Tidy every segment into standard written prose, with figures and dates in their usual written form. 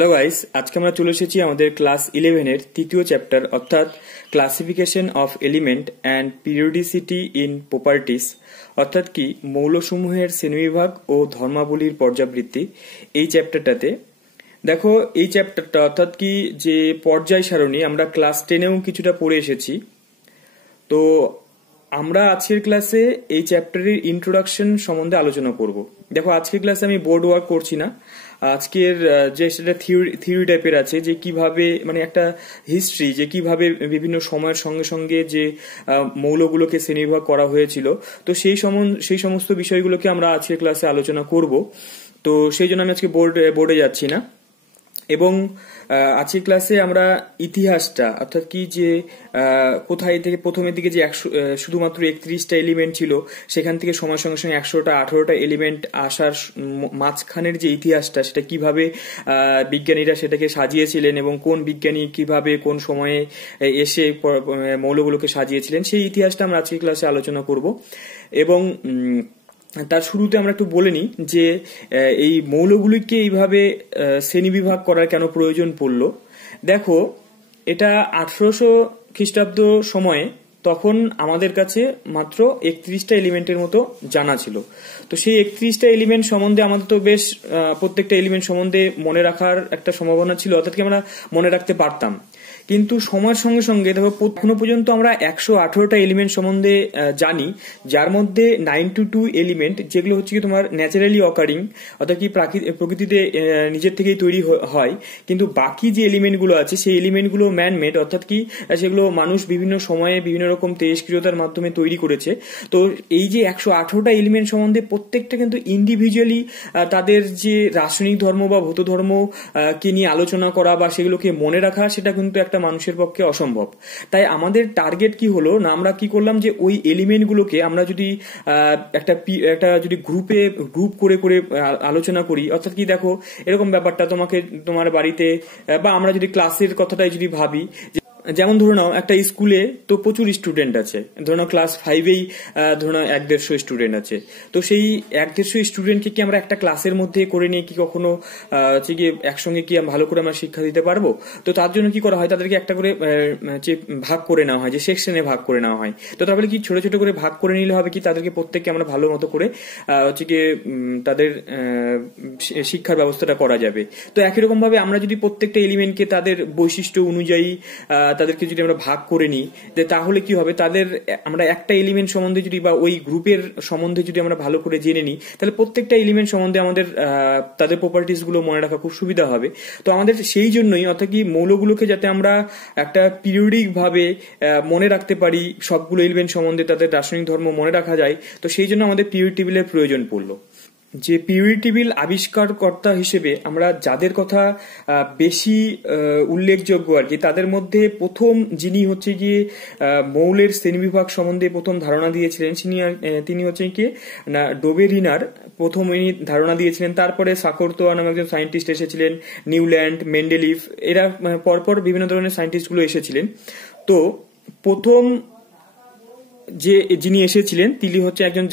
Hello guys, আজকে আমরা চলে এসেছি আমাদের ক্লাস 11-এর তৃতীয় চ্যাপ্টার অর্থাৎ classification of element and periodicity in properties অর্থাৎ কি মৌলসমূহের শ্রেণীবিভাগ ও ধর্মাবলীর পর্যাবৃত্তি। এই চ্যাপ্টারটাতে দেখো, এই চ্যাপ্টারটা অর্থাৎ কি যে পর্যায় সারণী আমরা ক্লাস 10-এও কিছুটা পড়ে এসেছি। তো আমরা আজকের ক্লাসে এই চ্যাপ্টারের ইন্ট্রোডাকশন সম্বন্ধে আলোচনা করব। দেখো, আজকের ক্লাসে আমি বোর্ড ওয়ার্ক করছি না। আজকের যে সেটা থিওরি টাইপের আছে, যে কিভাবে মানে একটা হিস্ট্রি, যে কিভাবে বিভিন্ন সময়ের সঙ্গে সঙ্গে যে মৌলগুলোকে শ্রেণীবিভাগ করা হয়েছিল, তো সেই সমস্ত বিষয়গুলোকে আমরা আজকের ক্লাসে আলোচনা করব। তো সেই জন্য আমি আজকে বোর্ডে যাচ্ছি না। এবং আজকের ক্লাসে আমরা ইতিহাসটা অর্থাৎ কি যে কোথায় থেকে প্রথমের দিকে যে শুধুমাত্র 31টা এলিমেন্ট ছিল, সেখান থেকে সময়ের সঙ্গে সঙ্গে 100টা 18টা এলিমেন্ট আসার মাঝখানের যে ইতিহাসটা, সেটা কিভাবে বিজ্ঞানীরা সেটাকে সাজিয়েছিলেন এবং কোন বিজ্ঞানী কিভাবে কোন সময়ে এসে মৌলগুলোকে সাজিয়েছিলেন, সেই ইতিহাসটা আমরা আজকের ক্লাসে আলোচনা করব। এবং তার শুরুতে আমরা একটু বলে নিই যে এই মৌলগুলিকে এইভাবে শ্রেণীবিভাগ করার কেন প্রয়োজন পড়ল। দেখো, এটা 1800 খ্রিস্টাব্দ সময়ে, তখন আমাদের কাছে মাত্র 31টা এলিমেন্টের মতো জানা ছিল। তো সেই 31টা এলিমেন্ট সম্বন্ধে আমাদের তো বেশ প্রত্যেকটা এলিমেন্ট সম্বন্ধে মনে রাখার একটা সম্ভাবনা ছিল, অর্থাৎ কি আমরা মনে রাখতে পারতাম। কিন্তু সময়ের সঙ্গে সঙ্গে দেখো, এখনো পর্যন্ত আমরা 118টা এলিমেন্ট সম্বন্ধে জানি, যার মধ্যে 92 এলিমেন্ট যেগুলো হচ্ছে কি তোমার ন্যাচারালি অকারিং, অর্থাৎ কি প্রকৃতিতে নিজের থেকেই তৈরি হয়। কিন্তু বাকি যে এলিমেন্টগুলো আছে, সেই এলিমেন্টগুলো ম্যানমেড, অর্থাৎ কি সেগুলো মানুষ বিভিন্ন সময়ে বিভিন্ন রকম তেজস্ক্রিয়তার মাধ্যমে তৈরি করেছে। তো এই যে 118টা এলিমেন্ট সম্বন্ধে প্রত্যেকটা কিন্তু ইন্ডিভিজুয়ালি তাদের যে রাসায়নিক ধর্ম বা ভৌত ধর্ম কে নিয়ে আলোচনা করা বা সেগুলোকে মনে রাখা, সেটা কিন্তু একটা মানুষের পক্ষে অসম্ভব। তাই আমাদের টার্গেট কি হলো না, আমরা কি করলাম যে ওই এলিমেন্টগুলোকে আমরা যদি একটা যদি গ্রুপ করে করে আলোচনা করি, অর্থাৎ কি দেখো এরকম ব্যাপারটা তোমাকে তোমার বাড়িতে বা আমরা যদি ক্লাসের কথাটাই যদি ভাবি, যেমন ধরে নাও একটা স্কুলে তো প্রচুর স্টুডেন্ট আছে, ধরে নাও ক্লাস 5-এই ধরে নাও 150 স্টুডেন্ট আছে। তো সেই 150 স্টুডেন্টকে কি আমরা একটা ক্লাসের মধ্যে করে নিয়ে কি কখনো হচ্ছে গিয়ে একসঙ্গে কি ভালো করে আমরা শিক্ষা দিতে পারবো? তো তার জন্য কি করা হয়, তাদেরকে একটা করে ভাগ করে নেওয়া হয়, যে সেকশনে ভাগ করে নেওয়া হয়। তো তাহলে কি ছোট ছোট করে ভাগ করে নিলে হবে কি, তাদেরকে প্রত্যেককে আমরা ভালো মতো করে হচ্ছে গিয়ে তাদের শিক্ষার ব্যবস্থাটা করা যাবে। তো একই রকম ভাবে আমরা যদি প্রত্যেকটা এলিমেন্টকে তাদের বৈশিষ্ট্য অনুযায়ী তাদেরকে যদি আমরা ভাগ করে নিই, তাহলে কি হবে, তাদের আমরা একটা এলিমেন্ট সম্বন্ধে যদি বা ওই গ্রুপের সম্বন্ধে যদি আমরা ভালো করে জেনে নিই, তাহলে প্রত্যেকটা এলিমেন্ট সম্বন্ধে আমাদের তাদের প্রপার্টিস গুলো মনে রাখা খুব সুবিধা হবে। তো আমাদের সেই জন্যই অর্থাৎ কি মৌলগুলোকে যাতে আমরা একটা পিরিয়ডিক ভাবে মনে রাখতে পারি, সবগুলো এলিমেন্ট সম্বন্ধে তাদের রাসায়নিক ধর্ম মনে রাখা যায়, তো সেই জন্য আমাদের পিরিয়ড টেবিলের প্রয়োজন পড়লো। যে পিরিয়ড টেবিল আবিষ্কারকর্তা হিসেবে আমরা যাদের কথা বেশি উল্লেখযোগ্য আর কি, তাদের মধ্যে প্রথম যিনি হচ্ছে গিয়ে মৌলের শ্রেণীবিভাগ সম্বন্ধে প্রথম ধারণা দিয়েছিলেন, তিনি হচ্ছে কি না ডোবেরিনার প্রথম ধারণা দিয়েছিলেন। তারপরে সাকরতোয়া নামে একজন সায়েন্টিস্ট এসেছিলেন, নিউল্যান্ড, মেন্ডেলিফ, এরা পরপর বিভিন্ন ধরনের সায়েন্টিস্টগুলো এসেছিলেন। তো প্রথম যিনি এসেছিলেন তিনি হচ্ছে একজন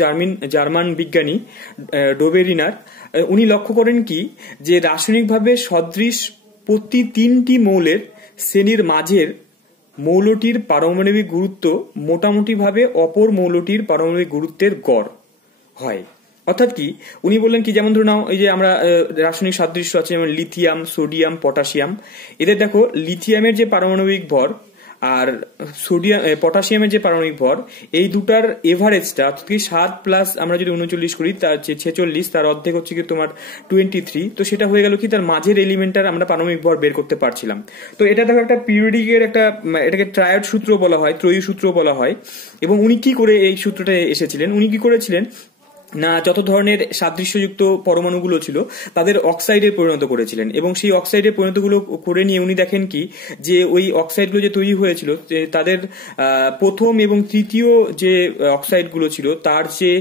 জার্মান বিজ্ঞানী ডোবেরিনার। উনি লক্ষ্য করেন কি যে রাসায়নিকভাবে সদৃশ প্রতি 3টি মৌলের শ্রেণীর মাঝের মৌলটির পারমাণবিক গুরুত্ব মোটামুটি ভাবে অপর মৌলটির পারমাণবিক গুরুত্বের গড় হয়। অর্থাৎ কি উনি বললেন কি, যেমন ধরুন এই যে আমরা রাসায়নিক সাদৃশ্য আছে, যেমন লিথিয়াম, সোডিয়াম, পটাশিয়াম, এদের দেখো লিথিয়ামের যে পারমাণবিক ভর আর পটাশিয়ামের যে পারমাণবিক ভর, এই দুটার এভারেজটা অর্থাৎ 7 প্লাস আমরা যদি 39 করি, তার 46, তার অর্ধেক হচ্ছে কি তোমার 23। তো সেটা হয়ে গেল কি তার মাঝের এলিমেন্টটার আমরা পারমাণবিক ভর বের করতে পারছিলাম। তো এটা দেখো একটা পিরিয়ডিকের এটাকে ট্রায়াড সূত্র বলা হয়, ত্রয়ী সূত্র বলা হয়। এবং উনি কি করে এই সূত্রটা এসেছিলেন, উনি কি করেছিলেন না, যত ধরনের সাদৃশ্যযুক্ত পরমাণুগুলো ছিল তাদের অক্সাইডে পরিণত করেছিলেন। এবং সেই অক্সাইডে পরিণতগুলো করে নিয়ে উনি দেখেন কি যে ওই অক্সাইডগুলো যে তৈরি হয়েছিল, যে তাদের প্রথম এবং তৃতীয় যে অক্সাইডগুলো ছিল, তার যে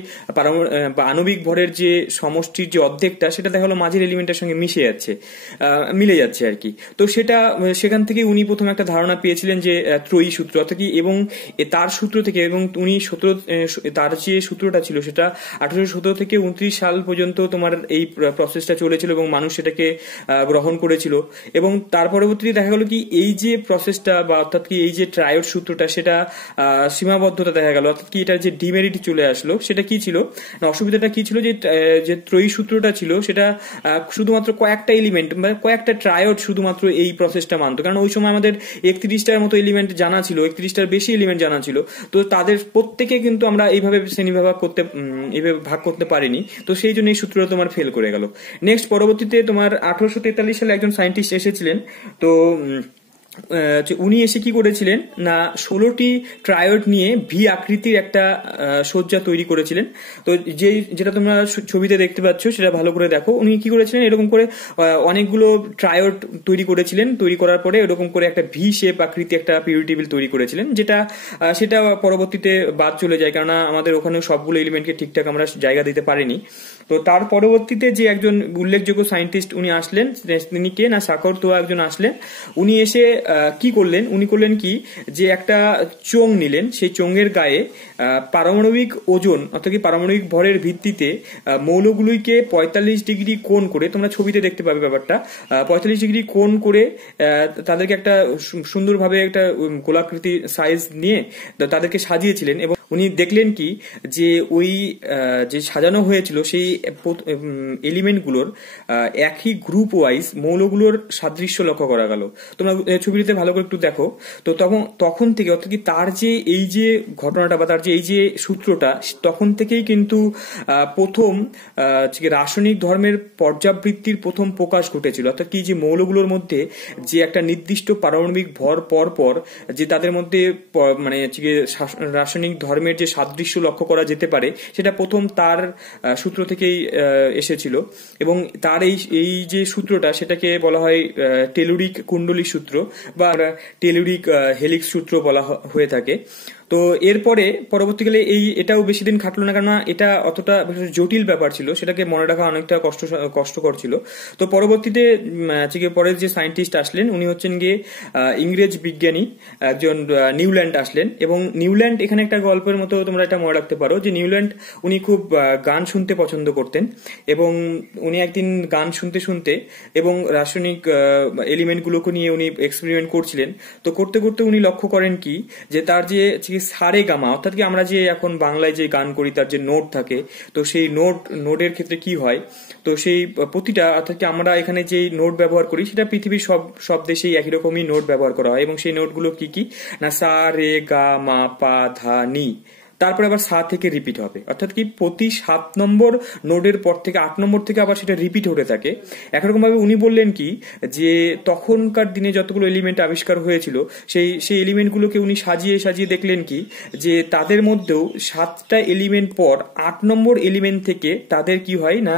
আণবিক ভরের যে সমষ্টির যে অর্ধেকটা, সেটা দেখা গেলো মাঝের এলিমেন্টের সঙ্গে মিলে যাচ্ছে আর কি। তো সেখান থেকে উনি প্রথম একটা ধারণা পেয়েছিলেন যে ত্রয়ী সূত্র অর্থাৎ কি, এবং তার সূত্র থেকে, এবং উনি তার যে সূত্রটা ছিল সেটা 1817 থেকে 29 সাল পর্যন্ত তোমার এই প্রসেসটা চলেছিল এবং মানুষ সেটাকে গ্রহণ করেছিল। এবং তার পরবর্তীতে দেখা গেল কি এই যে প্রসেসটা বা অর্থাৎ কি এই যে ট্রায়োড সূত্রটা সেটা সীমাবদ্ধতা দেখা গেল, অর্থাৎ কি এটার যে ডিমেরিট চলে আসলো সেটা কি ছিল, অসুবিধাটা কি ছিল, যে ত্রয়ী সূত্রটা ছিল সেটা শুধুমাত্র কয়েকটা এলিমেন্ট মানে কয়েকটা ট্রায়োড শুধুমাত্র এই প্রসেসটা মানতো। কারণ ওই সময় আমাদের 31টার মতো এলিমেন্ট জানা ছিল, 31টার বেশি এলিমেন্ট জানা ছিল। তো তাদের প্রত্যেকে কিন্তু আমরা এইভাবে এইভাবে ভাগ করতে পারিনি। তো সেই জন্য এই সূত্রটা তোমার ফেল করে গেল। নেক্সট পরবর্তীতে তোমার 1843 সালে একজন সায়েন্টিস্ট এসেছিলেন। তো উনি এসে কি করেছিলেন না 16টি ট্রায়োড নিয়ে ভি আকৃতির একটা সজ্জা তৈরি করেছিলেন। তো যেটা তোমরা ছবিতে দেখতে পাচ্ছ সেটা ভালো করে দেখো। উনি কি করেছিলেন, এরকম করে অনেকগুলো ট্রায়োড তৈরি করেছিলেন। তৈরি করার পরে এরকম করে একটা ভি শেপ আকৃতি একটা পিরিয়ডিক টেবিল তৈরি করেছিলেন, সেটা পরবর্তীতে বাদ চলে যায়, কারণ আমাদের ওখানে সবগুলো এলিমেন্টকে ঠিকঠাক আমরা জায়গা দিতে পারিনি। তো তার পরবর্তীতে যে একজন উল্লেখযোগ্য সায়েন্টিস্ট উনি আসলেন, তিনি কে না সাকর তোয়া একজন আসলেন। উনি এসে কি করলেন, উনি করলেন কি যে একটা চোঙ নিলেন, সেই চোঙের গায়ে পারমাণবিক ওজন অর্থাৎ কি পারমাণবিক ভরের ভিত্তিতে মৌলগুলিকে 45 ডিগ্রি কোণ করে, তোমরা ছবিতে দেখতে পাবে ব্যাপারটা, 45 ডিগ্রি কোণ করে তাদেরকে একটা সুন্দরভাবে একটা গোলাকৃতি সাইজ নিয়ে তাদেরকে সাজিয়েছিলেন। এবং উনি দেখলেন কি যে ওই যে সাজানো হয়েছিল সেই এলিমেন্টগুলোর একই গ্রুপ ওয়াইজ মৌলগুলোর সাদৃশ্য লক্ষ্য করা গেল। তোমরা ছবিটিতে ভালো করে একটু দেখো। তো তখন থেকে অর্থাৎ কি তার যে এই যে ঘটনাটা বা তার যে এই যে সূত্রটা, তখন থেকেই কিন্তু প্রথম রাসায়নিক ধর্মের পর্যাবৃত্তির প্রথম প্রকাশ ঘটেছিল। অর্থাৎ কি যে মৌলগুলোর মধ্যে যে একটা নির্দিষ্ট পারমাণবিক ভর পর যে তাদের মধ্যে মানে রাসায়নিক ধর্মের যে সাদৃশ্য লক্ষ্য করা যেতে পারে, সেটা প্রথম তার সূত্র থেকেই এসেছিল। এবং তার এই যে সূত্রটা সেটাকে বলা হয় টেলুরিক কুণ্ডলী সূত্র বা টেলুরিক হেলিক্স সূত্র বলা হয়ে থাকে। তো এরপরে পরবর্তীকালে এটাও বেশি দিন খাটলো না, কারণ এটা অতটা জটিল ব্যাপার ছিল, সেটাকে মনে রাখা অনেকটা কষ্টকর ছিল। তো পরবর্তীতে পরের যে সায়েন্টিস্ট আসলেন উনি হচ্ছেন গিয়ে ইংরেজ বিজ্ঞানী একজন নিউল্যান্ড আসলেন। এবং নিউল্যান্ড এখানে একটা গল্পের মতো তোমরা এটা মনে রাখতে পারো যে নিউল্যান্ড উনি খুব গান শুনতে পছন্দ করতেন। এবং উনি একদিন গান শুনতে শুনতে এবং রাসায়নিক এলিমেন্টগুলোকে নিয়ে উনি এক্সপেরিমেন্ট করছিলেন। তো করতে করতে উনি লক্ষ্য করেন কি যে তার যে সারে গামা অর্থাৎ কি আমরা যে এখন বাংলায় যে গান করি তার যে নোট থাকে, তো সেই নোটের ক্ষেত্রে কি হয়, তো সেই প্রতিটা অর্থাৎ কি আমরা এখানে যে নোট ব্যবহার করি সেটা পৃথিবীর সব দেশেই একই রকমই নোট ব্যবহার করা হয়। এবং সেই নোটগুলো কি কি না সা রে গা মা পা ধা নি, তারপরে আবার সা থেকে রিপিট হবে। অর্থাৎ কি প্রতি 7 নম্বর নোডের পর থেকে 8 নম্বর থেকে আবার সেটা রিপিট হতে থাকে। একরকম ভাবে উনি বললেন কি যে তখনকার দিনে যতগুলো এলিমেন্ট আবিষ্কার হয়েছিল সেই এলিমেন্টগুলোকে উনি সাজিয়ে সাজিয়ে দেখলেন কি যে তাদের মধ্যেও 7টা এলিমেন্ট পর 8 নম্বর এলিমেন্ট থেকে তাদের কি হয় না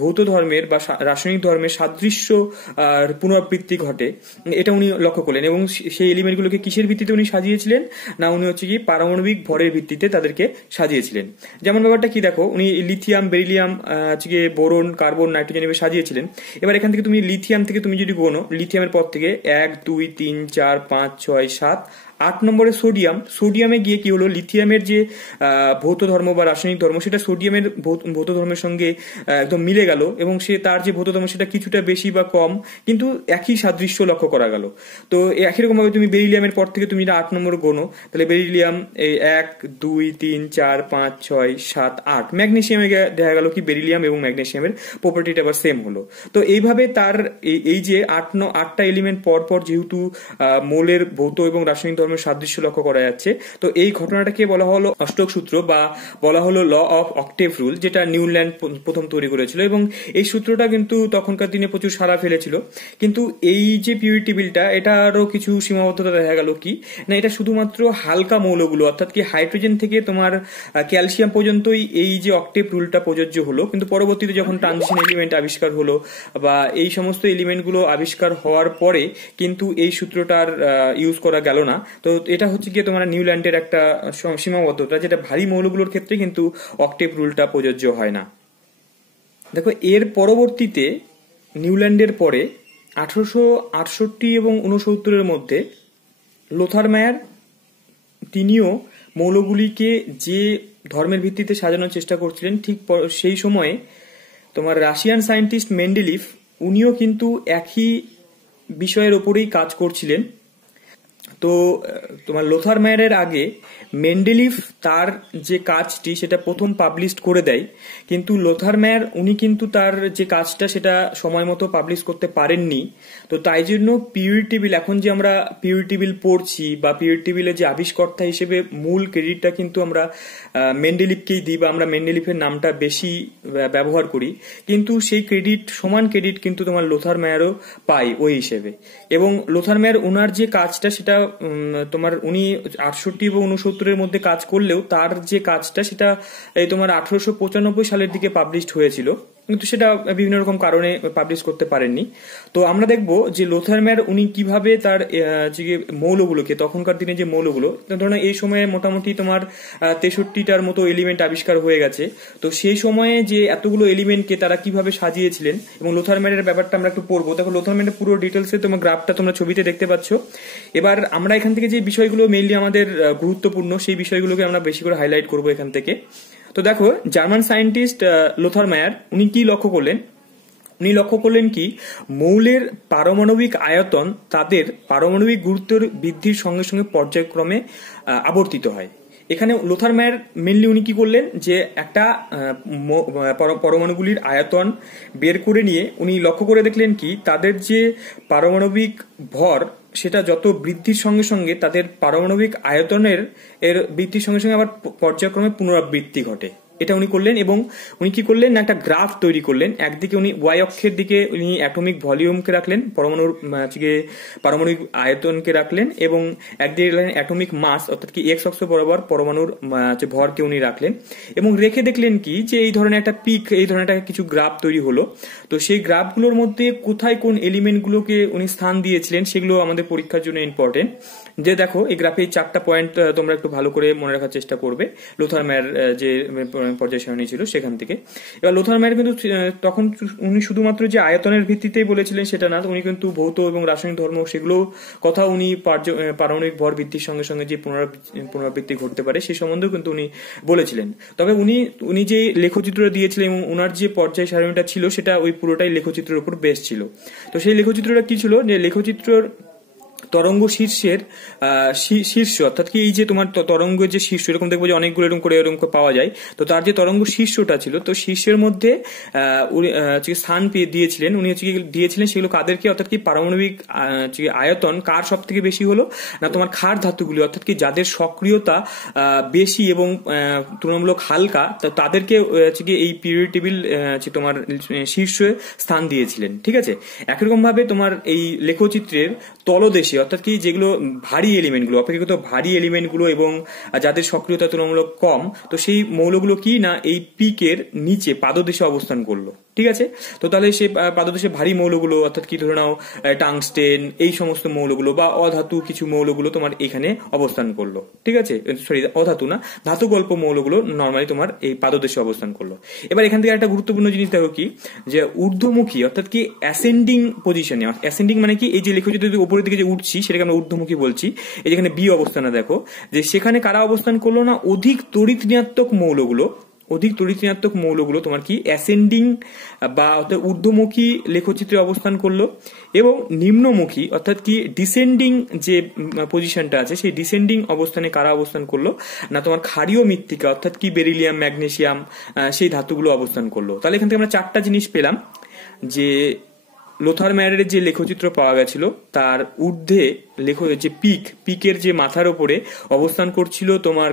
ভৌত ধর্মের বা রাসায়নিক ধর্মের সাদৃশ্য পুনরাবৃত্তি ঘটে, এটা উনি লক্ষ্য করলেন। এবং সেই এলিমেন্টগুলোকে কিসের ভিত্তিতে উনি সাজিয়েছিলেন না উনি হচ্ছে কি পারমাণবিক ভরের ভিত্তিতে তাদেরকে সাজিয়েছিলেন। যেমন ব্যাপারটা কি দেখো, উনি lithium beryllium boron carbon nitrogen এভাবে সাজিয়েছিলেন। এবার এখান থেকে তুমি লিথিয়াম থেকে তুমি যদি গোনো, লিথিয়ামের পর থেকে 1 2 3 4 5 6 7 8 নম্বরে সোডিয়ামে গিয়ে কি হলো, লিথিয়ামের যে ভৌত ধর্ম বা রাসায়নিক ধর্ম সেটা সোডিয়ামের ভৌত ধর্মের সঙ্গে একদম মিলে গেল। এবং তার যে ভৌত ধর্ম সেটা কিছুটা বেশি বা কম কিন্তু একই সাদৃশ্য লক্ষ্য করা গেল। তো একই রকম ভাবে তুমি বেরিলিয়ামের পর থেকে তুমি 8 নম্বর গোনো, তাহলে বেরিলিয়াম 1 2 3 4 5 6 7 8। ম্যাগনেসিয়ামে দেখা গেল কি বেরিলিয়াম এবং ম্যাগনেসিয়ামের প্রপার্টিটা আবার সেম হলো। তো এইভাবে তার এই যে 8টা এলিমেন্ট পর যেহেতু মৌলের ভৌত এবং রাসায়নিক সাদৃশ্য লক্ষ্য করা যাচ্ছে, তো এই ঘটনাটাকে বলা হলো অষ্টক সূত্র বা বলা হলো ল অফ অক্টেভ রুল, যেটা নিউল্যান্ড প্রথম তৈরি করেছিল। এবং এই সূত্রটা কিন্তু তখনকার দিনে প্রচুর সাড়া ফেলেছিল। কিন্তু এই যে পিরিয়ডিক টেবিলটা এটারও কিছু সীমাবদ্ধতা দেখা গেল কি না এটা শুধুমাত্র হালকা মৌলগুলো অর্থাৎ কি হাইড্রোজেন থেকে তোমার ক্যালসিয়াম পর্যন্তই এই যে অক্টেভ রুলটা প্রযোজ্য হলো। কিন্তু পরবর্তীতে যখন ট্রানজিশন এলিমেন্ট আবিষ্কার হলো বা এই সমস্ত এলিমেন্টগুলো আবিষ্কার হওয়ার পরে কিন্তু এই সূত্রটার ইউজ করা গেল না। তো এটা হচ্ছে গিয়ে তোমার নিউল্যান্ডের একটা সীমাবদ্ধতা, যেটা ভারী মৌলগুলোর ক্ষেত্রে কিন্তু অক্টেভ রুলটা প্রযোজ্য হয় না। দেখো এর পরবর্তীতে নিউল্যান্ডের পরে 1868 এবং 69-এর মধ্যে লোথার মায়ার তিনিও মৌলগুলিকে যে ধর্মের ভিত্তিতে সাজানোর চেষ্টা করছিলেন, ঠিক সেই সময়ে তোমার রাশিয়ান সায়েন্টিস্ট মেন্ডেলিভ উনিও কিন্তু একই বিষয়ের ওপরেই কাজ করছিলেন। তো তোমার লোথার মায়ারের আগে মেন্ডেলিভ তার যে কাজটি সেটা প্রথম পাবলিশ করে দেয়, কিন্তু লোথার মায়ার উনি কিন্তু তার যে কাজটা সেটা সময় মতো পাবলিশ করতে পারেননি। তো তাই জন্য পিরিয়ড টেবিল, এখন যে আমরা পিরিয়ড টেবিল পড়ছি বা পিরিয়ড টেবিলের যে আবিষ্কর্তা হিসেবে মূল ক্রেডিটটা কিন্তু আমরা মেন্ডেলিভকেই দিই বা আমরা মেন্ডেলিভের নামটা বেশি ব্যবহার করি, কিন্তু সেই ক্রেডিট, সমান ক্রেডিট কিন্তু তোমার লোথার মায়ারও পাই ওই হিসেবে। এবং লোথার মায়ার ওনার যে কাজটা সেটা তোমার উনি 68 এবং 69-এর মধ্যে কাজ করলেও তার যে কাজটা সেটা এই তোমার 1895 সালের দিকে পাবলিশড হয়েছিল, কিন্তু সেটা বিভিন্ন রকম কারণে পাবলিশ করতে পারেননি। তো আমরা দেখব যে লোথার মায়ার উনি কিভাবে তার যে মৌলগুলোকে, তখনকার দিনে যে মৌলগুলো, ধরো এই সময়ে মোটামুটি তোমার 63টার মতো এলিমেন্ট আবিষ্কার হয়ে গেছে। তো সেই সময়ে যে এতগুলো এলিমেন্টকে তারা কিভাবে সাজিয়েছিলেন এবং লোথার মায়ারের ব্যাপারটা আমরা একটু পড়বো। দেখো লোথার মায়ারের পুরো ডিটেলসে তোমার গ্রাফটা তোমরা ছবিতে দেখতে পাচ্ছ। এবার আমরা এখান থেকে যে বিষয়গুলো মেইনলি আমাদের গুরুত্বপূর্ণ সেই বিষয়গুলোকে আমরা বেশি করে হাইলাইট করবো এখান থেকে। তো দেখো জার্মান সায়েন্টিস্ট লোথার মায়ার উনি কি লক্ষ্য করলেন? উনি লক্ষ্য করলেন কি মৌলের পারমাণবিক আয়তন তাদের পারমাণবিক গুরুত্বের বৃদ্ধির সঙ্গে সঙ্গে পর্যায়ক্রমে আবর্তিত হয়। এখানে লোথার মায়ার মেনলি উনি কি করলেন যে একটা পরমাণুগুলির আয়তন বের করে নিয়ে উনি লক্ষ্য করে দেখলেন কি তাদের যে পারমাণবিক ভর সেটা যত বৃদ্ধির সঙ্গে সঙ্গে তাদের পারমাণবিক আয়তনের বৃদ্ধির সঙ্গে সঙ্গে আবার পর্যায়ক্রমে পুনরাবৃত্তি ঘটে। এটা উনি করলেন এবং উনি কি করলেন না একটা গ্রাফ তৈরি করলেন। একদিকে উনি ওয়াই অক্ষের দিকে উনি অ্যাটমিক ভলিউমকে রাখলেন, পারমাণবিক আয়তনকে রাখলেন, এবং একদিকে রাখলেন অ্যাটমিক মাস অর্থাৎ কি এক্স অক্ষ বরাবর পরমাণুর ভরকে উনি রাখলেন এবং রেখে দেখলেন কি যে এই ধরনের একটা পিক, এই ধরনের একটা কিছু গ্রাফ তৈরি হলো। তো সেই গ্রাফগুলোর মধ্যে কোথায় কোন এলিমেন্টগুলোকে উনি স্থান দিয়েছিলেন সেগুলো আমাদের পরীক্ষার জন্য ইম্পর্টেন্ট। যে দেখো এই গ্রাফে 4টা পয়েন্ট তোমরা একটু ভালো করে মনে রাখার চেষ্টা করবে লোথার মায়ার যে পর্যায় সারণী ছিল সেখান থেকে। এবার লোথার মায়ার কিন্তু তখন উনি শুধুমাত্র যে আয়তনের ভিত্তিতেই বলেছিলেন সেটা না, উনি কিন্তু ভৌত এবং রাসায়নিক ধর্ম সেগুলো কথা উনি পারমাণবিক ভর বৃদ্ধির সঙ্গে সঙ্গে যে পুনরাবৃত্তি ঘটতে পারে সেই সম্বন্ধেও কিন্তু উনি বলেছিলেন। তবে উনি যে লেখচিত্রটা দিয়েছিলেন এবং ওনার যে পর্যায় সারণীটা ছিল সেটা ওই পুরোটাই লেখচিত্রের উপর বেস ছিল। তো সেই লেখচিত্রটা কি ছিল যে লেখচিত্রের তরঙ্গ শীর্ষের শীর্ষ অর্থাৎ কি এই যে তোমার তরঙ্গের যে শীর্ষ, এরকম দেখবো যে অনেকগুলো এরকম করে পাওয়া যায়। তো তার যে তরঙ্গ শীর্ষটা ছিল, তো শীর্ষের মধ্যে স্থান দিয়েছিলেন উনি দিয়েছিলেন সেগুলো কাদেরকে, অর্থাৎ কি পারমাণবিক আয়তন কার সব থেকে বেশি হলো না তোমার ক্ষার ধাতুগুলি, অর্থাৎ কি যাদের সক্রিয়তা বেশি এবং তুলনামূলক হালকা, তাদেরকে এই পিরিয়ড টেবিল তোমার শীর্ষে স্থান দিয়েছিলেন। ঠিক আছে, একরকম ভাবে তোমার এই লেখচিত্রের তলদেশে অর্থাৎ কি যেগুলো ভারী এলিমেন্টগুলো, অপেক্ষাকৃত ভারী এলিমেন্টগুলো এবং যাদের সক্রিয়তা তুলনামূলক কম, তো সেই মৌলগুলো কি না এই পিকের নিচে পাদদেশে অবস্থান করলো। ঠিক আছে, তো তাহলে সেই পাদদেশে ভারী মৌলগুলো অর্থাৎ কি ধরে নাও টাংস্টেন, এই সমস্ত মৌলগুলো বা অধাতু কিছু মৌলগুলো তোমার এখানে অবস্থান করলো। ঠিক আছে, সরি অধাতু না, ধাতু গল্প মৌলগুলো নর্মালি তোমার এই পাদদেশে অবস্থান করলো। এবার এখান থেকে একটা গুরুত্বপূর্ণ জিনিস দেখো কি যে ঊর্ধ্বমুখী অর্থাৎ কি অ্যাসেন্ডিং পজিশনে, অ্যাসেন্ডিং মানে কি এই যে লেখচিত্র উপরের দিকে যে উঠছি সেটাকে আমরা ঊর্ধ্বমুখী বলছি। এই যেখানে বি অবস্থানে দেখো যে সেখানে কারা অবস্থান করলো না অধিক তড়িৎ ঋণাত্মক মৌলগুলো তোমার কি অ্যাসেন্ডিং বা ঊর্ধ্বমুখী লেখচিত্রে অবস্থান করলো, এবং নিম্নমুখী অর্থাৎ কি ডিসেন্ডিং যে পজিশনটা আছে সেই ডিসেন্ডিং অবস্থানে কারা অবস্থান করলো না তোমার ক্ষারীয় মৃত্তিকা অর্থাৎ কি বেরিলিয়াম, ম্যাগনেসিয়াম, সেই ধাতুগুলো অবস্থান করলো। তাহলে এখান থেকে আমরা 4টা জিনিস পেলাম যে লোথার মায়ারের যে লেখচিত্র পাওয়া গেছিল তার ঊর্ধ্বে যে পিকের যে মাথার উপরে অবস্থান করছিল তোমার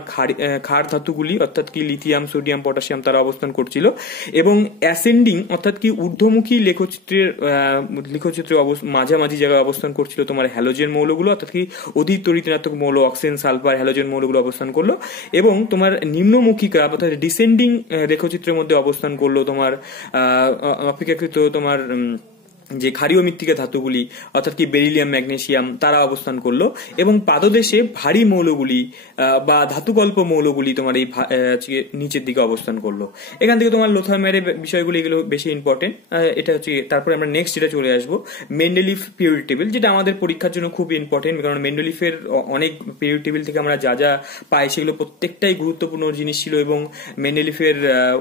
ক্ষার ধাতুগুলি অর্থাৎ কি লিথিয়াম, সোডিয়াম, পটাশিয়াম তারা অবস্থান করছিল, এবং অ্যাসেন্ডিং অর্থাৎ কি ঊর্ধ্বমুখী লেখচিত্রের মাঝামাঝি জায়গায় অবস্থান করছিল তোমার হ্যালোজেন মৌলগুলো অর্থাৎ কি অধিক তড়িৎ ঋণাত্মক মৌল অক্সিজেন, সালফার, হ্যালোজেন মৌলগুলো অবস্থান করলো, এবং তোমার নিম্নমুখী গ্রাফ অর্থাৎ ডিসেন্ডিং লেখচিত্রের মধ্যে অবস্থান করলো তোমার অপেক্ষাকৃত তোমার যে ক্ষারীয় মৃত্তিকা ধাতুগুলি অর্থাৎ কি বেরিলিয়াম, ম্যাগনেসিয়াম তারা অবস্থান করলো, এবং পাদদেশে ভারী মৌলগুলি বা ধাতুকল্প মৌলগুলি তোমার এই নিচের দিকে অবস্থান করলো। এখান থেকে তোমার লোথারম্যারের বিষয়গুলি এগুলো বেশি ইম্পর্টেন্ট। এটা হচ্ছে, তারপরে আমরা নেক্সট যেটা চলে আসবো মেন্ডেলিফ পিরিয়ডিক টেবিল, যেটা আমাদের পরীক্ষার জন্য খুব ইম্পর্টেন্ট, কারণ মেন্ডেলিফের অনেক পিরিয়ডিক টেবিল থেকে আমরা যা যা পাই সেগুলো প্রত্যেকটাই গুরুত্বপূর্ণ জিনিস ছিল। এবং মেন্ডেলিফের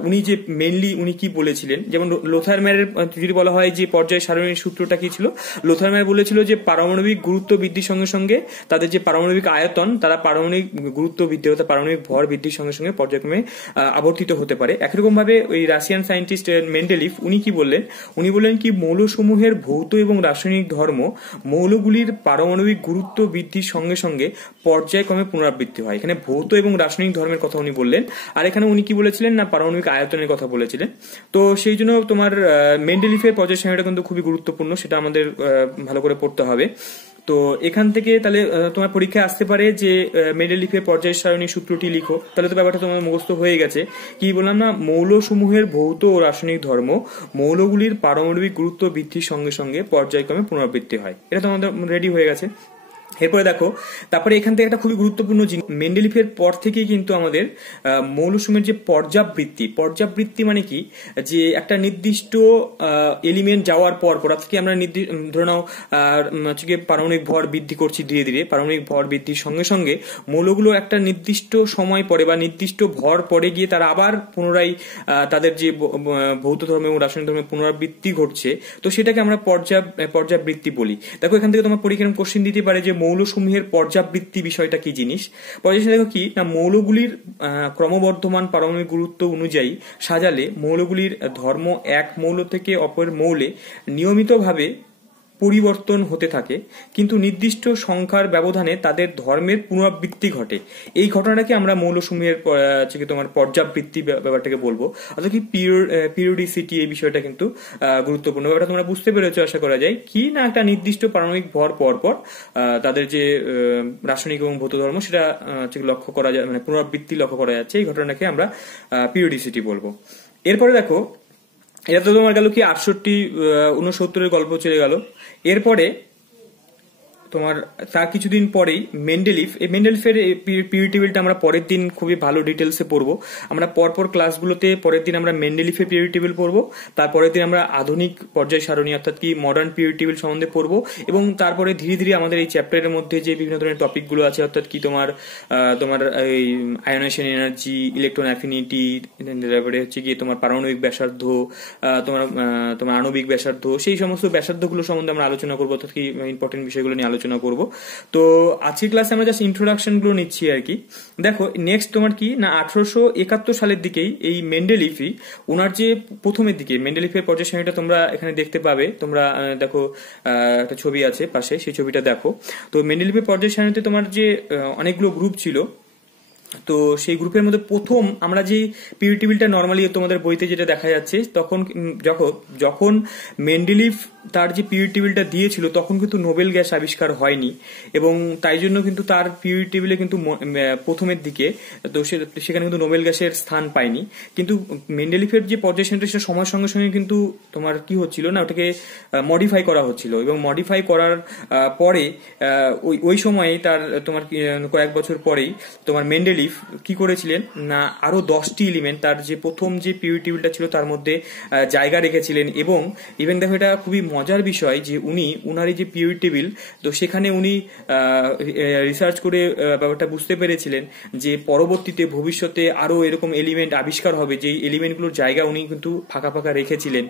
উনি যে মেনলি উনি কি বলেছিলেন, যেমন লোথারম্যারের যদি বলা হয় যে পর্যায় সারণীর সূত্রটা কি ছিল, লোথারম্যার বলেছিল যে পারমাণবিক গুরুত্ব বৃদ্ধির সঙ্গে সঙ্গে তাদের যে পারমাণবিক আয়তন, তারা পারমাণবিক গুরুত্ব বৃদ্ধি অর্থাৎ পারমাণবিক ভর বৃদ্ধির সঙ্গে সঙ্গে পর্যায়ক্রমে আবর্তিত হতে পারে। একরকম ভাবে ওই রাশিয়ান সায়েন্টিস্ট মেন্ডেলিফ উনি কি বললেন, উনি বললেন কি মৌলসমূহের ভৌত এবং রাসায়নিক ধর্ম মৌলগুলির পারমাণবিক গুরুত্ব বৃদ্ধির সঙ্গে সঙ্গে পর্যায়ক্রমে পুনরাবৃত্তি হয়। এখানে ভৌত এবং রাসায়নিক ধর্মের কথা উনি বললেন, আর এখানে উনি কি বলেছিলেন না পারমাণবিক আয়তনের কথা বলেছিলেন। তো সেই জন্য তোমার মেন্ডেলিফের পর্যায় সারণীটা কিন্তু খুবই গুরুত্বপূর্ণ, সেটা আমাদের ভালো করে পড়তে হবে। তো এখান থেকে তাহলে তোমার পরীক্ষায় আসতে পারে যে মেন্ডেলিফের পর্যায় সারণী সূত্রটি লিখো, তাহলে তো ব্যাপারটা তোমার মুখস্থ হয়ে গেছে। কি বললাম না, মৌলসমূহের ভৌত ও রাসায়নিক ধর্ম মৌলগুলির পারমাণবিক গুরুত্ব বৃদ্ধির সঙ্গে সঙ্গে পর্যায়ক্রমে পুনরাবৃত্তি হয়, এটা তোমাদের রেডি হয়ে গেছে। এরপরে দেখো, তারপরে এখান থেকে একটা খুবই গুরুত্বপূর্ণ জিনিস, মেন্ডেলিফের পর থেকেই কিন্তু আমাদের মৌলসমূহের যে পর্যাবৃত্তি মানে কি, যে একটা নির্দিষ্ট এলিমেন্ট যাওয়ার পর অর্থাৎ কি আমরা ধরে নাও পারমাণবিক ভর বৃদ্ধি করছি ধীরে ধীরে, পারমাণবিক ভর বৃদ্ধির সঙ্গে সঙ্গে মৌলগুলো একটা নির্দিষ্ট সময় পরে বা নির্দিষ্ট ভর পরে গিয়ে তারা আবার পুনরায় তাদের যে ভৌত ধর্ম এবং রাসায়নিক ধর্মের পুনরাবৃত্তি ঘটছে, তো সেটাকে আমরা পর্যাবৃত্তি বলি। দেখো এখান থেকে তোমার পরীক্ষার কোশ্চেন দিতে পারে যে মৌলসমূহের পর্যাবৃত্তি বিষয়টা কি জিনিস। পর্যায় দেখো কি না, মৌলগুলির ক্রমবর্ধমান পারমাণবিক গুরুত্ব অনুযায়ী সাজালে মৌলগুলির ধর্ম এক মৌল থেকে অপর মৌলে নিয়মিতভাবে পরিবর্তন হতে থাকে, কিন্তু নির্দিষ্ট সংখ্যার ব্যবধানে তাদের ধর্মের পুনরাবৃত্তি ঘটে। এই ঘটনাটাকে আমরা মৌলসমূহের তোমার পর্যাবৃত্তি ব্যাপারটাকে বলবো, অর্থাৎ কি পিরিয়ডিসিটি, এই বিষয়টা কিন্তু গুরুত্বপূর্ণ। ব্যাপারটা তোমরা বুঝতে পেরেছো আশা করা যায়। কি না, একটা নির্দিষ্ট পারমাণবিক ভর পর পর তাদের যে রাসায়নিক এবং ভৌত ধর্ম সেটা লক্ষ্য করা যায়, মানে পুনরাবৃত্তি লক্ষ্য করা যাচ্ছে, এই ঘটনাটাকে আমরা পিরিয়ডিসিটি বলবো। এরপরে দেখো, এটা তো তোমার গেল কি 68-69 গল্প চলে গেল। এরপরে তোমার তার কিছুদিন পরেই মেন্ডেলিফের পিরিয়ডিক টেবিলটা আমরা পরের দিন খুবই ভালো ডিটেলসে পড়বো। আমরা পরপর ক্লাসগুলোতে পরের দিন আমরা মেন্ডেলিফের পিরিয়ডিক টেবিল পড়বো, তারপরের দিন আমরা আধুনিক পর্যায় সারণী অর্থাৎ কি মডার্ন পিরিয়ডিক টেবিল সম্বন্ধে পড়বো, এবং তারপরে ধীরে ধীরে আমাদের এই চ্যাপ্টারের মধ্যে যে বিভিন্ন ধরনের টপিকগুলো আছে অর্থাৎ কি তোমার এই আয়োনাইজেশন এনার্জি, ইলেকট্রন অ্যাফিনিটি, তারপরে হচ্ছে কি তোমার পারমাণবিক ব্যাসার্ধ, তোমার আণবিক ব্যাসার্ধ, সেই সমস্ত ব্যাসার্ধগুলো সম্বন্ধে আমরা আলোচনা করবো, অর্থাৎ কি ইম্পর্টেন্ট বিষয়গুলো নিয়ে আলোচনা করব। তো আজকের ক্লাসে আমরা জাস্ট ইন্ট্রোডাকশন গুলো নিচ্ছি আর কি। দেখো নেক্সট তোমার কি না 1871 সালের দিকেই এই মেন্ডেলিফই ওনার যে প্রথমের দিকে মেন্ডেলিফের পর্যায় সারণীটা তোমরা এখানে দেখতে পাবে, তোমরা দেখো একটা ছবি আছে পাশে, সেই ছবিটা দেখো। তো মেন্ডেলিফের পর্যায় সারণীতে তোমার যে অনেকগুলো গ্রুপ ছিল, তো সেই গ্রুপের মধ্যে প্রথম আমরা যে পিরিয়ডিক টেবিলটা নর্মালি তোমাদের বইতে যেটা দেখা যাচ্ছে, তখন যখন মেন্ডেলিফ তার যে পিরিয়ডিক টেবিলটা দিয়েছিল তখন কিন্তু নোবেল গ্যাস আবিষ্কার হয়নি, এবং তাই জন্য কিন্তু তার পিরিয়ডিক টেবিলে কিন্তু প্রথমের দিকে তো সেখানে কিন্তু নোবেল গ্যাসের স্থান পায়নি। কিন্তু মেন্ডেলিফের যে পর্যায় সারণীটা সেটা সময়ের সঙ্গে সঙ্গে কিন্তু তোমার কি হচ্ছিল না, ওটাকে মডিফাই করা হচ্ছিল, এবং মডিফাই করার পরে ওই সময়ে তার তোমার কয়েক বছর পরেই তোমার মেন্ডেলিফ কি করেছিলেন না আরো 10টি এলিমেন্ট তার যে প্রথম যে পিরিয়ডিক টেবিলটা ছিল তার মধ্যে জায়গা রেখেছিলেন। এবং ইভেন দেখো এটা খুবই মজার বিষয় যে উনার এই যে পিরিয়ডিক টেবিল, তো সেখানে উনি রিসার্চ করে ব্যাপারটা বুঝতে পেরেছিলেন যে পরবর্তীতে ভবিষ্যতে আরো এরকম এলিমেন্ট আবিষ্কার হবে, যে এলিমেন্টগুলোর জায়গা উনি কিন্তু ফাঁকা ফাঁকা রেখেছিলেন,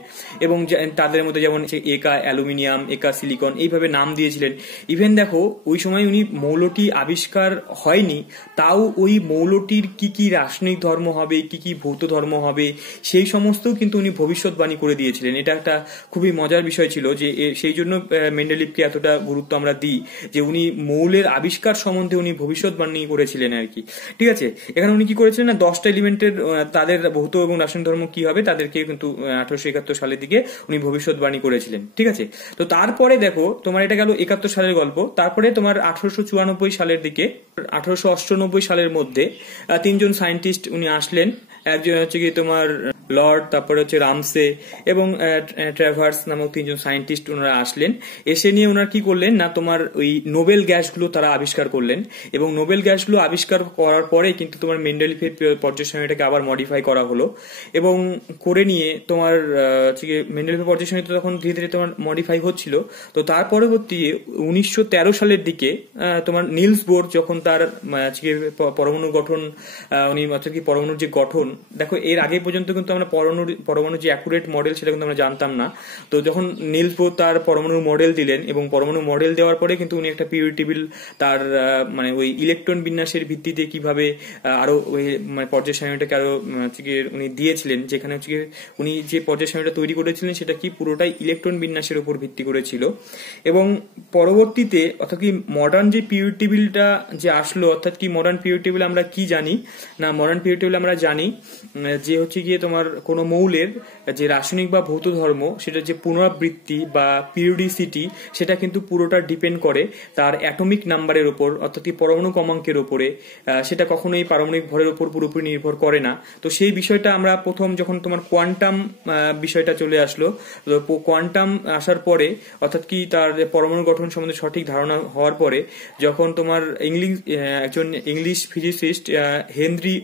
এবং তাদের মধ্যে যেমন একা অ্যালুমিনিয়াম, একা সিলিকন, এইভাবে নাম দিয়েছিলেন। ইভেন দেখো ওই সময় উনি মৌলটি আবিষ্কার হয়নি, তাও ওই মৌলটির কি কি রাসায়নিক ধর্ম হবে, কি কি ভৌত ধর্ম হবে, সেই সমস্তও কিন্তু উনি ভবিষ্যৎবাণী করে দিয়েছিলেন। এটা একটা খুবই মজার বিষয় ছিল, যে সেই জন্য মেন্ডেলিফকে এতটা গুরুত্ব আমরা দিই, যে উনি মৌলের আবিষ্কার সম্বন্ধে উনি ভবিষ্যৎবাণী করেছিলেন আর কি। ঠিক আছে, এখানে উনি কি করেছিলেন না 10টা এলিমেন্টের তাদের ভৌত এবং রাসায়নিক ধর্ম কি হবে তাদেরকে কিন্তু 1871 সালের দিকে উনি ভবিষ্যৎবাণী করেছিলেন। ঠিক আছে, তো তারপরে দেখো তোমার এটা গেল 71 সালের গল্প। তারপরে তোমার 1894 সালের দিকে 1898 সালের মধ্যে 3জন সায়েন্টিস্ট উনি আসলেন। একজন হচ্ছে কি তোমার লর্ড, তারপরে হচ্ছে রামসে এবং ট্র্যাভার্স নামক তিনজন সায়েন্টিস্ট ওনারা আসলেন। এসে নিয়ে ওনারা কি করলেন না তোমার ওই নোবেল গ্যাসগুলো তারা আবিষ্কার করলেন, এবং নোবেল গ্যাসগুলো আবিষ্কার করার পরে কিন্তু তোমার মেন্ডেলিফের পর্যায় সারণীটাকে আবার মডিফাই করা হলো, এবং করে নিয়ে তোমার মেন্ডেলিফের পর্যায় সারণী তখন ধীরে ধীরে তোমার মডিফাই হচ্ছিল। তো তার পরবর্তী 1913 সালের দিকে তোমার নিলস বোর যখন তার পরমাণু গঠন উনি অর্থাৎ কি পরমাণুর যে গঠন, দেখো এর আগে পর্যন্ত কিন্তু আমরা পরমাণুর যে অ্যাকুরেট মডেল সেটা কিন্তু আমরা জানতাম না। তো যখন নিলস বোর তার পরমাণুর মডেল দিলেন, এবং পরমাণু মডেল দেওয়ার পরে কিন্তু উনি একটা পিরিয়ড টেবিল তার মানে ওই ইলেকট্রন বিন্যাসের ভিত্তিতে কিভাবে আরো ওই মানে পর্যায় সারণীটাকে আরো উনি দিয়েছিলেন, যেখানে হচ্ছে উনি যে পর্যায় সারণীটা তৈরি করেছিলেন সেটা কি পুরোটাই ইলেকট্রন বিন্যাসের উপর ভিত্তি করেছিল। এবং পরবর্তীতে অর্থাৎ কি মডার্ন যে পিরিয়ড টেবিলটা যে আসলো, অর্থাৎ কি মডার্ন পিরিয়ড টেবিল আমরা কি জানি না, মডার্ন পিরিয়ড টেবিল আমরা জানি যে হচ্ছে গিয়ে তোমার কোনো মৌলের যে রাসায়নিক বা ভৌত ধর্ম সেটা যে পুনরাবৃত্তি বা পিরিয়ডিসিটি সেটা কিন্তু পুরোটা ডিপেন্ড করে তার অ্যাটমিক নাম্বারের উপর, অর্থাৎ কি পরমাণু ক্রমাঙ্কের উপরে। সেটা কখনোই পারমাণবিক ভরের উপর পুরোপুরি নির্ভর করে না। তো সেই বিষয়টা আমরা প্রথম যখন তোমার কোয়ান্টাম বিষয়টা চলে আসলো, কোয়ান্টাম আসার পরে অর্থাৎ কি তার পরমাণু গঠন সম্বন্ধে সঠিক ধারণা হওয়ার পরে যখন তোমার একজন ইংলিশ ফিজিসিস্ট হেনরি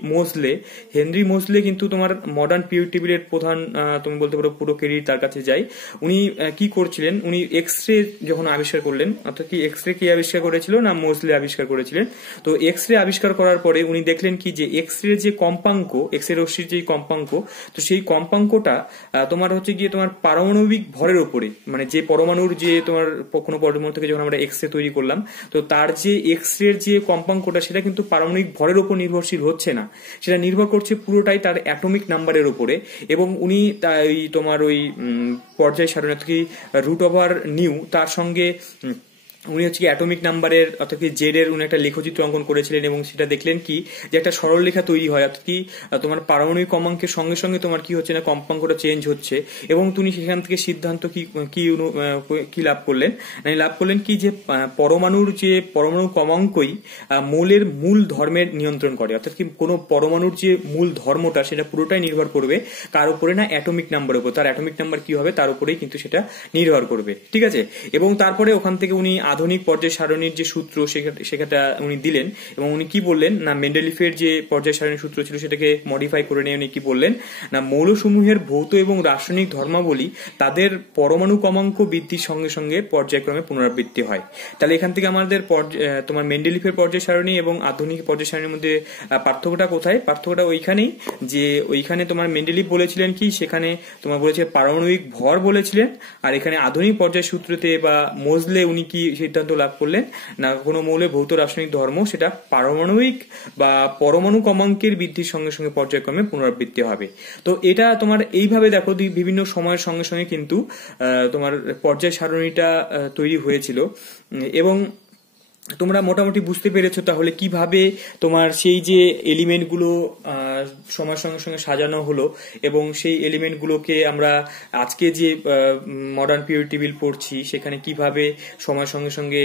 মোজলে কিন্তু তোমার মডার্ন পিরিয়ড টেবিলের প্রধান, তুমি বলতে পারো পুরো ক্রেডিট তার কাছে যায়। উনি কি করছিলেন, উনি এক্স রে যখন আবিষ্কার করলেন, অর্থাৎ কি এক্স রে কে আবিষ্কার করেছিল না মোজলে আবিষ্কার করেছিলেন। তো এক্স রে আবিষ্কার করার পরে উনি দেখলেন কি যে এক্স রে যে কম্পাঙ্ক, এক্স রে রশ্মির যে কম্পাঙ্ক, তো সেই কম্পাঙ্কটা তোমার হচ্ছে গিয়ে তোমার পারমাণবিক ভরের উপরে, মানে যে পরমাণুর যে তোমার কোনো পরমাণু থেকে যখন আমরা এক্স রে তৈরি করলাম, তো তার যে এক্স রে যে কম্পাঙ্কটা সেটা কিন্তু পারমাণবিক ভরের উপর নির্ভরশীল হচ্ছে না, সেটা নির্ভর করছে পুরোটাই তার অ্যাটমিক নাম্বারের উপরে। এবং উনি তোমার ওই পর্যায় সারণী কি রুট ওভার নিউ তার সঙ্গে উনি হচ্ছে অ্যাটমিক নাম্বারের অর্থাৎ কি জেড এর উনি একটা লেখচিত্র অঙ্কন করেছিলেন, এবং সেটা দেখলেন কি যে একটা সরল রেখা তৈরি হয়, অর্থাৎ কি তোমার পারমাণবিক ক্রমাঙ্কের সঙ্গে সঙ্গে তোমার কি হচ্ছে না কম্পাঙ্কটা চেঞ্জ হচ্ছে। এবং তিনি সেখান থেকে সিদ্ধান্ত কি লাভ করলেন কি যে পরমাণুর যে পরমাণু ক্রমাঙ্কই মৌলের মূল ধর্মের নিয়ন্ত্রণ করে, অর্থাৎ কি কোনো পরমাণুর যে মূল ধর্মটা সেটা পুরোটাই নির্ভর করবে কার উপরে না অ্যাটমিক নাম্বারের উপর, তার অ্যাটমিক নাম্বার কি হবে তার উপরেই কিন্তু সেটা নির্ভর করবে, ঠিক আছে। এবং তারপরে ওখান থেকে উনি আধুনিক পর্যায় সারণীর যে সূত্র সেটা উনি দিলেন, এবং উনি কি বললেন না মেন্ডেলিফের যে পর্যায় সারণীর সূত্র ছিল সেটাকে মডিফাই করে নিয়ে উনি কি বললেন না মৌলসমূহের ভৌত এবং রাসায়নিক ধর্মাবলী তাদের পরমাণু ক্রমাঙ্ক বৃদ্ধির সঙ্গে সঙ্গে পর্যায়ক্রমে পুনরাবৃত্তি হয়। তাহলে এখান থেকে আমাদের তোমার মেন্ডেলিফের পর্যায় সারণী এবং আধুনিক পর্যায় সারণীর মধ্যে পার্থক্যটা কোথায়? পার্থক্যটা ওইখানেই যে ওইখানে তোমার মেন্ডেলিফ বলেছিলেন কি সেখানে তোমার বলেছে পারমাণবিক ভর বলেছিলেন, আর এখানে আধুনিক পর্যায় সূত্রতে বা মোজলে উনি কি সিদ্ধান্ত লাভ করলেন না কোনো মৌলের ভৌত রাসায়নিক ধর্ম সেটা পারমাণবিক বা পরমাণু ক্রমাঙ্কের বৃদ্ধির সঙ্গে সঙ্গে পর্যায়ক্রমে পুনরাবৃত্তি হবে। তো এটা তোমার এইভাবে দেখো বিভিন্ন সময়ের সঙ্গে সঙ্গে কিন্তু তোমার পর্যায় সারণীটা তৈরি হয়েছিল, এবং তোমরা মোটামুটি বুঝতে পেরেছো তাহলে কিভাবে তোমার সেই যে এলিমেন্টগুলো সময়ের সঙ্গে সঙ্গে সাজানো হলো, এবং সেই এলিমেন্টগুলোকে আমরা আজকে যে মডার্ন পিরিয়ড টেবিল পড়ছি সেখানে কিভাবে সময়ের সঙ্গে সঙ্গে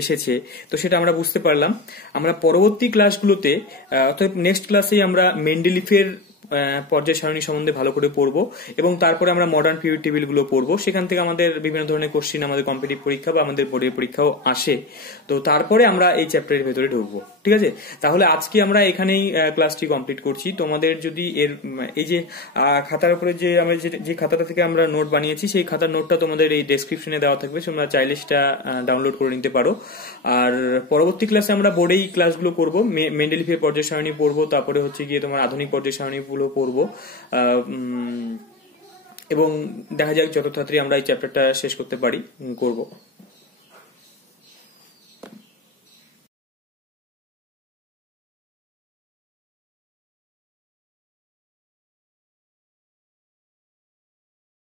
এসেছে, তো সেটা আমরা বুঝতে পারলাম। আমরা পরবর্তী ক্লাসগুলোতে অর্থাৎ নেক্সট ক্লাসেই আমরা মেন্ডেলিফের পর্যায় সারণী সম্বন্ধে ভালো করে পড়বো, এবং তারপরে আমরা মডার্ন পিরিয়ড টেবিল গুলো পড়বো। সেখান থেকে আমাদের বিভিন্ন ধরনের কোশ্চিন আমাদের কম্পিটিটিভ পরীক্ষা বা আমাদের বোর্ডের পরীক্ষাও আসে। তো তারপরে আমরা এই চ্যাপ্টারের ভেতরে ঢুকবো, ঠিক আছে। তাহলে আজকে আমরা এখানেই ক্লাসটি কমপ্লিট করছি। তোমাদের যদি এই যে খাতার উপরে যে আমরা যে খাতাটা থেকে আমরা নোট বানিয়েছি সেই খাতার নোটটা তোমাদের এই ডেসক্রিপশনে দেওয়া থাকবে, তোমরা চাইলে সেটা ডাউনলোড করে নিতে পারো। আর পরবর্তী ক্লাসে আমরা বোর্ডেই ক্লাসগুলো করবো, মেন্ডেলিফের পর্যায় সারণী পড়বো, তারপরে হচ্ছে গিয়ে তোমার আধুনিক পর্যায় সারণী পড়বো, এবং দেখা যাক যত তাড়াতাড়ি আমরা এই চ্যাপ্টারটা শেষ করতে পারি করবো।